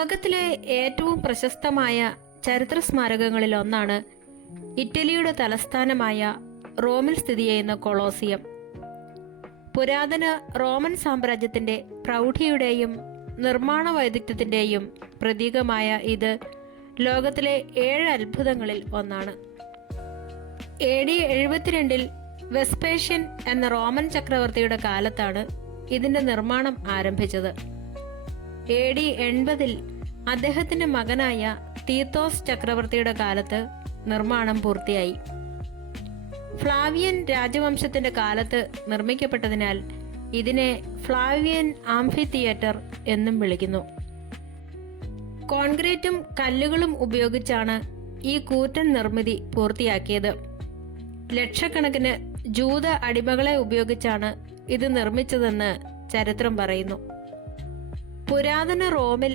ലോകത്തിലെ ഏറ്റവും പ്രശസ്തമായ ചരിത്ര സ്മാരകങ്ങളിൽ ഒന്നാണ് ഇറ്റലിയുടെ തലസ്ഥാനമായ റോമിൽ സ്ഥിതി ചെയ്യുന്ന കൊളോസിയം. പുരാതന റോമൻ സാമ്രാജ്യത്തിന്റെ പ്രൗഢിയുടെയും നിർമ്മാണ വൈദഗ്ധ്യത്തിന്റെയും പ്രതീകമായ ഇത് ലോകത്തിലെ 7 അത്ഭുതങ്ങളിൽ ഒന്നാണ്. AD 72 വെസ്പേഷ്യൻ എന്ന റോമൻ ചക്രവർത്തിയുടെ കാലത്താണ് ഇതിന്റെ നിർമ്മാണം ആരംഭിച്ചത്. AD 80 അദ്ദേഹത്തിന്റെ മകനായ തീത്തോസ് ചക്രവർത്തിയുടെ കാലത്ത് നിർമ്മാണം പൂർത്തിയായി. ഫ്ലാവിയൻ രാജവംശത്തിന്റെ കാലത്ത് നിർമ്മിക്കപ്പെട്ടതിനാൽ ഇതിനെ ഫ്ലാവിയൻ ആംഫി തിയേറ്റർ എന്നും വിളിക്കുന്നു. കോൺക്രീറ്റും കല്ലുകളും ഉപയോഗിച്ചാണ് ഈ കൂറ്റൻ നിർമ്മിതി പൂർത്തിയാക്കിയത്. ലക്ഷക്കണക്കിന് ജൂത അടിമകളെ ഉപയോഗിച്ചാണ് ഇത് നിർമ്മിച്ചതെന്ന് ചരിത്രം പറയുന്നു. പുരാതന റോമിൽ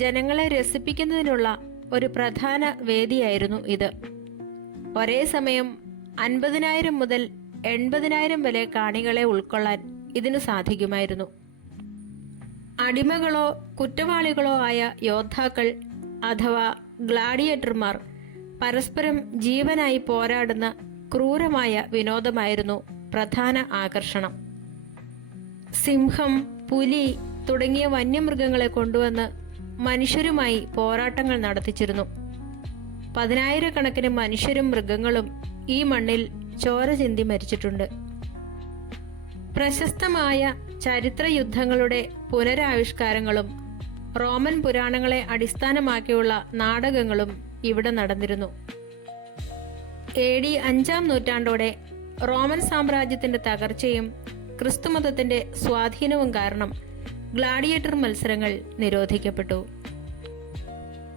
ജനങ്ങളെ രസിപ്പിക്കുന്നതിനുള്ള ഒരു പ്രധാന വേദിയായിരുന്നു ഇത്. ഒരേ സമയം 50,000 മുതൽ 80,000 വരെ കാണികളെ ഉൾക്കൊള്ളാൻ ഇതിനു സാധിക്കുമായിരുന്നു. അടിമകളോ കുറ്റവാളികളോ ആയ യോദ്ധാക്കൾ അഥവാ ഗ്ലാഡിയേറ്റർമാർ പരസ്പരം ജീവനായി പോരാടുന്ന ക്രൂരമായ വിനോദമായിരുന്നു പ്രധാന ആകർഷണം. സിംഹം, പുലി തുടങ്ങിയ വന്യമൃഗങ്ങളെ കൊണ്ടുവന്ന് മനുഷ്യരുമായി പോരാട്ടങ്ങൾ നടത്തിച്ചിരുന്നു. 10,000-കണക്കിന് മനുഷ്യരും മൃഗങ്ങളും ഈ മണ്ണിൽ ചോര ചിന്തി മരിച്ചിട്ടുണ്ട്. പ്രശസ്തമായ ചരിത്ര യുദ്ധങ്ങളുടെ പുനരാവിഷ്കാരങ്ങളും റോമൻ പുരാണങ്ങളെ അടിസ്ഥാനമാക്കിയുള്ള നാടകങ്ങളും ഇവിടെ നടന്നിരുന്നു. AD 5-ാം നൂറ്റാണ്ടോടെ റോമൻ സാമ്രാജ്യത്തിന്റെ തകർച്ചയും ക്രിസ്തുമതത്തിന്റെ സ്വാധീനവും കാരണം ഗ്ലാഡിയേറ്റർ മത്സരങ്ങൾ നിരോധിക്കപ്പെട്ടു.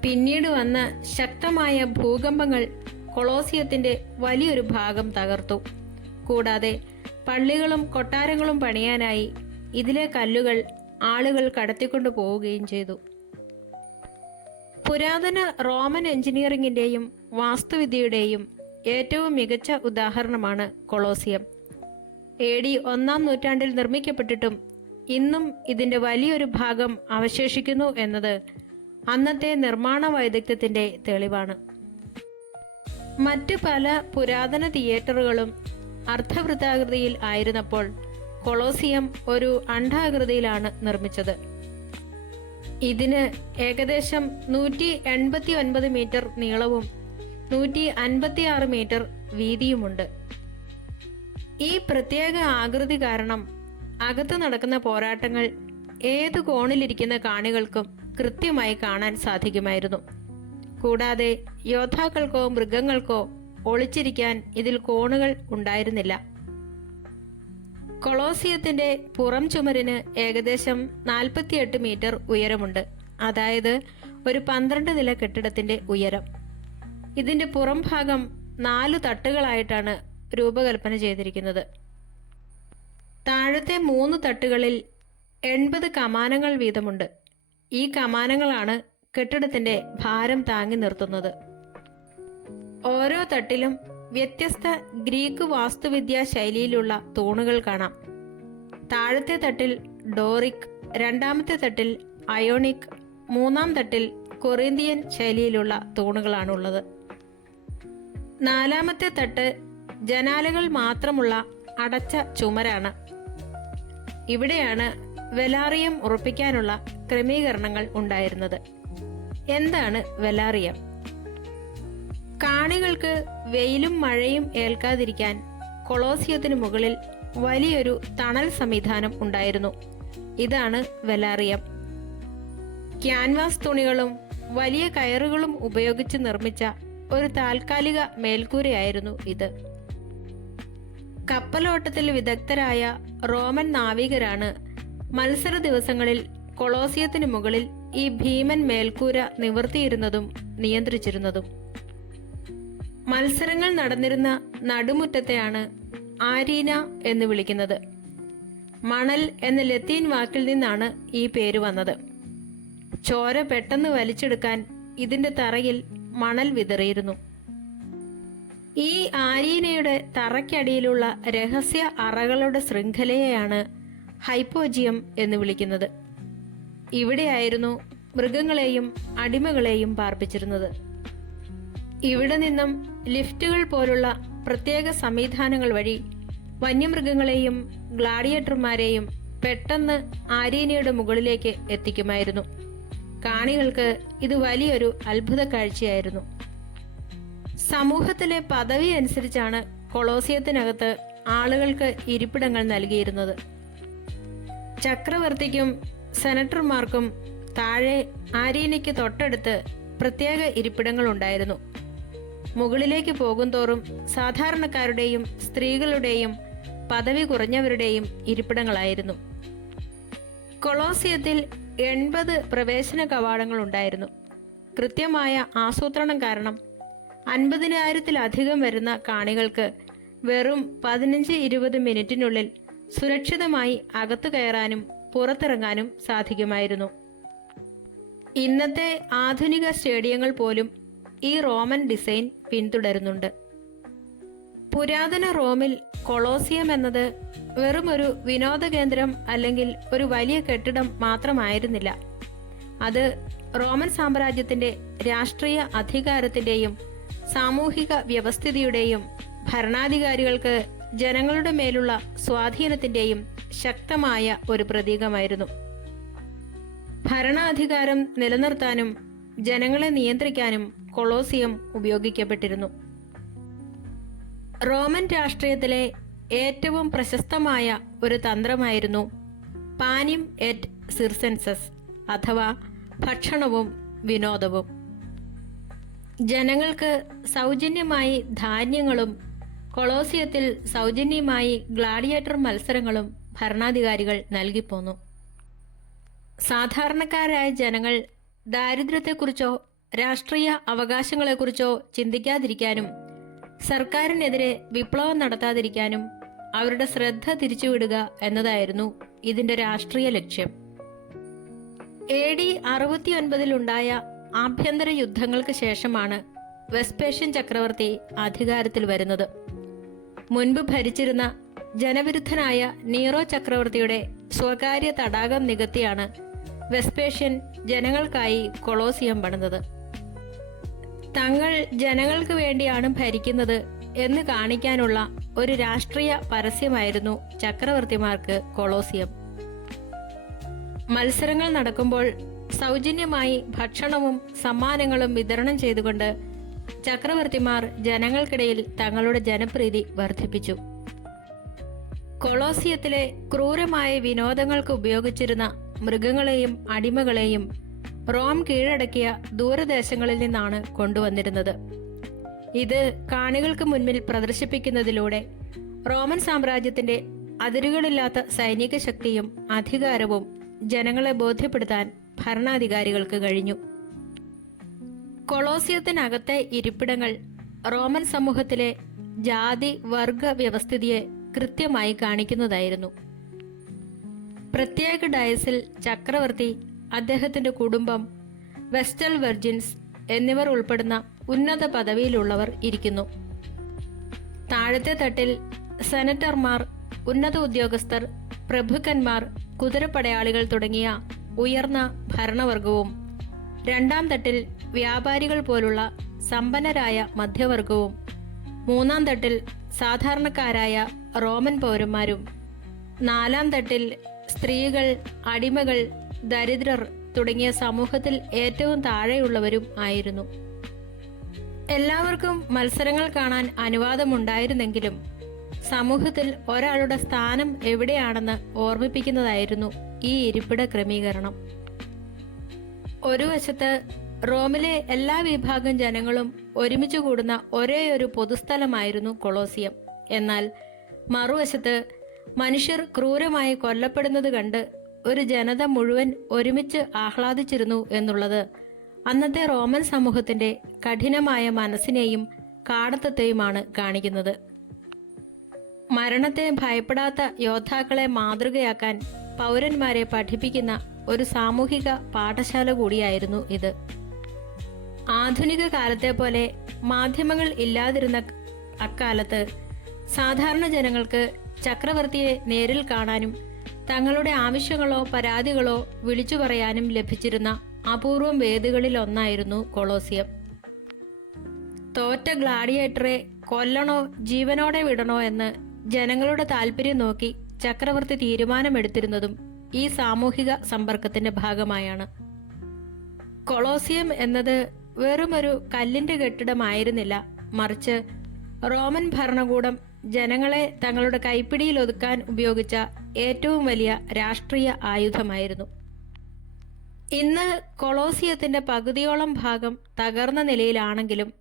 പിന്നീട് വന്ന ശക്തമായ ഭൂകമ്പങ്ങൾ കൊളോസിയത്തിന്റെ വലിയൊരു ഭാഗം തകർത്തു. കൂടാതെ പള്ളികളും കൊട്ടാരങ്ങളും പണിയാനായി ഇതിലെ കല്ലുകൾ ആളുകൾ കടത്തിക്കൊണ്ടു പോവുകയും ചെയ്തു. പുരാതന റോമൻ എഞ്ചിനീയറിംഗിന്റെയും വാസ്തുവിദ്യയുടെയും ഏറ്റവും മികച്ച ഉദാഹരണമാണ് കൊളോസിയം. AD 1-ാം നൂറ്റാണ്ടിൽ നിർമ്മിക്കപ്പെട്ടിട്ടും ഇന്നും ഇതിന്റെ വലിയൊരു ഭാഗം അവശേഷിക്കുന്നു എന്നത് അന്നത്തെ നിർമ്മാണ വൈദഗ്ധ്യത്തിന്റെ തെളിവാണ്. മറ്റ് പല പുരാതന തിയേറ്ററുകളും അർദ്ധവൃത്താകൃതിയിൽ ആയിരുന്നപ്പോൾ കൊളോസിയം ഒരു അണ്ഡാകൃതിയിലാണ് നിർമ്മിച്ചത്. ഇതിന് ഏകദേശം 189 മീറ്റർ നീളവും 156 മീറ്റർ വീതിയുമുണ്ട്. ഈ പ്രത്യേക ആകൃതി കാരണം അകത്ത് നടക്കുന്ന പോരാട്ടങ്ങൾ ഏത് കോണിലിരിക്കുന്ന കാണികൾക്കും കൃത്യമായി കാണാൻ സാധിക്കുമായിരുന്നു. കൂടാതെ യോദ്ധാക്കൾക്കോ മൃഗങ്ങൾക്കോ ഒളിച്ചിരിക്കാൻ ഇതിൽ കോണുകൾ ഉണ്ടായിരുന്നില്ല. കൊളോസിയത്തിന്റെ പുറം ചുമരിന് ഏകദേശം 48 മീറ്റർ ഉയരമുണ്ട്. അതായത് ഒരു 12 നില കെട്ടിടത്തിന്റെ ഉയരം. ഇതിന്റെ പുറം ഭാഗം 4 തട്ടുകളായിട്ടാണ് രൂപകൽപ്പന ചെയ്തിരിക്കുന്നത്. താഴത്തെ 3 തട്ടുകളിൽ 80 കമാനങ്ങൾ വീതമുണ്ട്. ഈ കമാനങ്ങളാണ് കെട്ടിടത്തിന്റെ ഭാരം താങ്ങി നിർത്തുന്നത്. ഓരോ തട്ടിലും വ്യത്യസ്ത ഗ്രീക്ക് വാസ്തുവിദ്യാ ശൈലിയിലുള്ള തൂണുകൾ കാണാം. താഴത്തെ തട്ടിൽ ഡോറിക്, 2-ാമത്തെ തട്ടിൽ അയോണിക്, 3-ാം തട്ടിൽ കൊറിന്തിയൻ ശൈലിയിലുള്ള തൂണുകളാണുള്ളത്. 4-ാമത്തെ തട്ട് ജനാലകൾ മാത്രമുള്ള അടച്ച ചുമരാണ്. ഇവിടെയാണ് വെലാറിയം ഉറപ്പിക്കാനുള്ള ക്രമീകരണങ്ങൾ ഉണ്ടായിരുന്നത്. എന്താണ് വെലാറിയം? കാണികൾക്ക് വെയിലും മഴയും ഏൽക്കാതിരിക്കാൻ കൊളോസിയത്തിന് മുകളിൽ വലിയൊരു തണൽ സംവിധാനം ഉണ്ടായിരുന്നു. ഇതാണ് വെലാറിയം. ക്യാൻവാസ് തുണികളും വലിയ കയറുകളും ഉപയോഗിച്ച് നിർമ്മിച്ച ഒരു താൽക്കാലിക മേൽക്കൂരയായിരുന്നു ഇത്. കപ്പലോട്ടത്തിൽ വിദഗ്ധരായ റോമൻ നാവികരാണ് മത്സര ദിവസങ്ങളിൽ കൊളോസിയത്തിന് മുകളിൽ ഈ ഭീമൻ മേൽക്കൂര നിവർത്തിയിരുന്നതും നിയന്ത്രിച്ചിരുന്നതും. മത്സരങ്ങൾ നടന്നിരുന്ന നടുമുറ്റത്തെയാണ് ആരീന എന്ന് വിളിക്കുന്നത്. മണൽ എന്ന ലത്തീൻ വാക്കിൽ നിന്നാണ് ഈ പേര് വന്നത്. ചോര പെട്ടെന്ന് വലിച്ചെടുക്കാൻ ഇതിന്റെ തറയിൽ മണൽ വിതറിയിരുന്നു. ഈ ആരീനയുടെ തറയ്ക്കടിയിലുള്ള രഹസ്യ അറകളുടെ ശൃംഖലയെയാണ് ഹൈപ്പോജിയം എന്ന് വിളിക്കുന്നത്. ഇവിടെയായിരുന്നു മൃഗങ്ങളെയും അടിമകളെയും പാർപ്പിച്ചിരുന്നത്. ഇവിടെ നിന്നും ലിഫ്റ്റുകൾ പോലുള്ള പ്രത്യേക സംവിധാനങ്ങൾ വഴി വന്യമൃഗങ്ങളെയും ഗ്ലാഡിയേറ്റർമാരെയും പെട്ടെന്ന് ആരീനയുടെ മുകളിലേക്ക് എത്തിക്കുമായിരുന്നു. കാണികൾക്ക് ഇത് വലിയൊരു അത്ഭുത കാഴ്ചയായിരുന്നു. സമൂഹത്തിലെ പദവി അനുസരിച്ചാണ് കൊളോസിയത്തിനകത്ത് ആളുകൾക്ക് ഇരിപ്പിടങ്ങൾ നൽകിയിരുന്നത്. ചക്രവർത്തിക്കും സെനറ്റർമാർക്കും താഴെ ആരീനയ്ക്ക് തൊട്ടടുത്ത് പ്രത്യേക ഇരിപ്പിടങ്ങൾ ഉണ്ടായിരുന്നു. മുകളിലേക്ക് പോകുന്തോറും സാധാരണക്കാരുടെയും സ്ത്രീകളുടെയും പദവി കുറഞ്ഞവരുടെയും ഇരിപ്പിടങ്ങളായിരുന്നു. കൊളോസിയത്തിൽ 80 പ്രവേശന കവാടങ്ങൾ ഉണ്ടായിരുന്നു. കൃത്യമായ ആസൂത്രണം കാരണം 50,000-ത്തിലധികം വരുന്ന കാണികൾക്ക് വെറും 15-20 മിനിറ്റിനുള്ളിൽ സുരക്ഷിതമായി അകത്തു കയറാനും പുറത്തിറങ്ങാനും സാധിക്കുമായിരുന്നു. ഇന്നത്തെ ആധുനിക സ്റ്റേഡിയങ്ങൾ പോലും ഈ റോമൻ ഡിസൈൻ പിന്തുടരുന്നുണ്ട്. പുരാതന റോമിൽ കൊളോസിയം എന്നത് വെറും ഒരു വിനോദ കേന്ദ്രം അല്ലെങ്കിൽ ഒരു വലിയ കെട്ടിടം മാത്രമായിരുന്നില്ല. അത് റോമൻ സാമ്രാജ്യത്തിന്റെ രാഷ്ട്രീയ അധികാരത്തിന്റെയും സാമൂഹിക വ്യവസ്ഥിതിയുടെയും ഭരണാധികാരികൾക്ക് ജനങ്ങളുടെ മേലുള്ള സ്വാധീനത്തിന്റെയും ശക്തമായ ഒരു പ്രതീകമായിരുന്നു. ഭരണാധികാരം നിലനിർത്താനും ജനങ്ങളെ നിയന്ത്രിക്കാനും കൊളോസിയം ഉപയോഗിക്കപ്പെട്ടിരുന്നു. റോമൻ രാഷ്ട്രീയത്തിലെ ഏറ്റവും പ്രശസ്തമായ ഒരു തന്ത്രമായിരുന്നു പാനിം എറ്റ് സിർസെൻസസ് അഥവാ ഭക്ഷണവും വിനോദവും. ജനങ്ങൾക്ക് സൗജന്യമായി ധാന്യങ്ങളും കൊളോസിയത്തിൽ സൗജന്യമായി ഗ്ലാഡിയേറ്റർ മത്സരങ്ങളും ഭരണാധികാരികൾ നൽകിപ്പോന്നു. സാധാരണക്കാരായ ജനങ്ങൾ ദാരിദ്ര്യത്തെക്കുറിച്ചോ രാഷ്ട്രീയ അവകാശങ്ങളെക്കുറിച്ചോ ചിന്തിക്കാതിരിക്കാനും സർക്കാരിനെതിരെ വിപ്ലവം നടത്താതിരിക്കാനും അവരുടെ ശ്രദ്ധ തിരിച്ചുവിടുക എന്നതായിരുന്നു ഇതിന്റെ രാഷ്ട്രീയ ലക്ഷ്യം. AD 69-ലുണ്ടായ ആഭ്യന്തര യുദ്ധങ്ങൾക്ക് ശേഷമാണ് വെസ്പേഷ്യൻ ചക്രവർത്തി അധികാരത്തിൽ വരുന്നത്. മുൻപ് ഭരിച്ചിരുന്ന ജനവിരുദ്ധനായ നീറോ ചക്രവർത്തിയുടെ സ്വകാര്യ തടാകം നികത്തിയാണ് വെസ്പേഷ്യൻ ജനങ്ങൾക്കായി കൊളോസിയം പണിതത്. തങ്ങൾ ജനങ്ങൾക്ക് വേണ്ടിയാണ് ഭരിക്കുന്നത് എന്ന് കാണിക്കാനുള്ള ഒരു രാഷ്ട്രീയ പരസ്യമായിരുന്നു ചക്രവർത്തിമാർക്ക് കൊളോസിയം. മത്സരങ്ങൾ നടക്കുമ്പോൾ സൗജന്യമായി ഭക്ഷണവും സമ്മാനങ്ങളും വിതരണം ചെയ്തുകൊണ്ട് ചക്രവർത്തിമാർ ജനങ്ങൾക്കിടയിൽ തങ്ങളുടെ ജനപ്രീതി വർദ്ധിപ്പിച്ചു. കൊളോസിയത്തിലെ ക്രൂരമായ വിനോദങ്ങൾക്ക് ഉപയോഗിച്ചിരുന്ന മൃഗങ്ങളെയും അടിമകളെയും റോം കീഴടക്കിയ ദൂരദേശങ്ങളിൽ നിന്നാണ് കൊണ്ടുവന്നിരുന്നത്. ഇത് കാണികൾക്ക് മുൻപിൽ പ്രദർശിപ്പിക്കുന്നതിലൂടെ റോമൻ സാമ്രാജ്യത്തിന്റെ അതിരുകളില്ലാത്ത സൈനിക ശക്തിയും അധികാരവും ജനങ്ങളെ ബോധ്യപ്പെടുത്താൻ ഭരണാധികാരികൾക്ക് കഴിഞ്ഞു. കൊളോസിയത്തിനകത്തെ ഇരിപ്പിടങ്ങൾ റോമൻ സമൂഹത്തിലെ ജാതി വർഗ വ്യവസ്ഥിതിയെ കൃത്യമായി കാണിക്കുന്നതായിരുന്നു. പ്രത്യേക ഡയസിൽ ചക്രവർത്തി, അദ്ദേഹത്തിന്റെ കുടുംബം, വെസ്റ്റൽ വെർജിൻസ് എന്നിവർ ഉൾപ്പെടുന്ന ഉന്നത പദവിയിലുള്ളവർ ഇരിക്കുന്നു. താഴത്തെ തട്ടിൽ സെനറ്റർമാർ, ഉന്നത ഉദ്യോഗസ്ഥർ, പ്രഭുക്കന്മാർ, കുതിരപ്പടയാളികൾ തുടങ്ങിയ ഉയർന്ന ഭരണവർഗവും, രണ്ടാം തട്ടിൽ വ്യാപാരികൾ പോലുള്ള സമ്പന്നരായ മധ്യവർഗവും, മൂന്നാം തട്ടിൽ സാധാരണക്കാരായ റോമൻ പൗരന്മാരും, നാലാം തട്ടിൽ സ്ത്രീകൾ, അടിമകൾ, ദരിദ്രർ തുടങ്ങിയ സമൂഹത്തിൽ ഏറ്റവും താഴെയുള്ളവരും ആയിരുന്നു. എല്ലാവർക്കും മത്സരങ്ങൾ കാണാൻ അനുവാദമുണ്ടായിരുന്നെങ്കിലും സമൂഹത്തിൽ ഒരാളുടെ സ്ഥാനം എവിടെയാണെന്ന് ഓർമ്മിപ്പിക്കുന്നതായിരുന്നു ഈ ഇരിപ്പിട ക്രമീകരണം. ഒരു വശത്ത് റോമിലെ എല്ലാ വിഭാഗം ജനങ്ങളും ഒരുമിച്ച് കൂടുന്ന ഒരേയൊരു പൊതുസ്ഥലമായിരുന്നു കൊളോസിയം. എന്നാൽ മറുവശത്ത് മനുഷ്യർ ക്രൂരമായി കൊല്ലപ്പെടുന്നത് കണ്ട് ഒരു ജനത മുഴുവൻ ഒരുമിച്ച് ആഹ്ലാദിച്ചിരുന്നു എന്നുള്ളത് അന്നത്തെ റോമൻ സമൂഹത്തിന്റെ കഠിനമായ മനസ്സിനെയും കാടത്തത്തെയുമാണ് കാണിക്കുന്നത്. മരണത്തെ ഭയപ്പെടാത്ത യോദ്ധാക്കളെ മാതൃകയാക്കാൻ പൗരന്മാരെ പഠിപ്പിക്കുന്ന ഒരു സാമൂഹിക പാഠശാല കൂടിയായിരുന്നു ഇത്. ആധുനിക കാലത്തെ പോലെ മാധ്യമങ്ങൾ ഇല്ലാതിരുന്ന അക്കാലത്ത് സാധാരണ ജനങ്ങൾക്ക് ചക്രവർത്തിയെ നേരിൽ കാണാനും തങ്ങളുടെ ആവശ്യങ്ങളോ പരാതികളോ വിളിച്ചു പറയാനും ലഭിച്ചിരുന്ന അപൂർവം വേദികളിൽ ഒന്നായിരുന്നു കൊളോസിയം. തോറ്റ ഗ്ലാഡിയേറ്ററെ കൊല്ലണോ ജീവനോടെ വിടണോ എന്ന് ജനങ്ങളുടെ താല്പര്യം നോക്കി ചക്രവർത്തി തീരുമാനമെടുത്തിരുന്നതും ഈ സാമൂഹിക സമ്പർക്കത്തിന്റെ ഭാഗമായാണ്. കൊളോസിയം എന്നത് വെറുമൊരു കല്ലിന്റെ കെട്ടിടമായിരുന്നില്ല, മറിച്ച് റോമൻ ഭരണകൂടം ജനങ്ങളെ തങ്ങളുടെ കൈപ്പിടിയിൽ ഒതുക്കാൻ ഉപയോഗിച്ച ഏറ്റവും വലിയ രാഷ്ട്രീയ ആയുധമായിരുന്നു. ഇന്ന് കൊളോസിയത്തിന്റെ പകുതിയോളം ഭാഗം തകർന്ന നിലയിലാണെങ്കിലും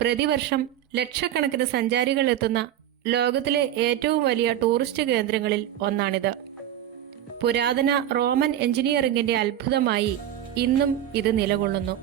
പ്രതിവർഷം ലക്ഷക്കണക്കിന് സഞ്ചാരികൾ എത്തുന്ന ലോകത്തിലെ ഏറ്റവും വലിയ ടൂറിസ്റ്റ് കേന്ദ്രങ്ങളിൽ ഒന്നാണിത്. പുരാതന റോമൻ എഞ്ചിനീയറിംഗിന്റെ അത്ഭുതമായി ഇന്നും ഇത് നിലകൊള്ളുന്നു.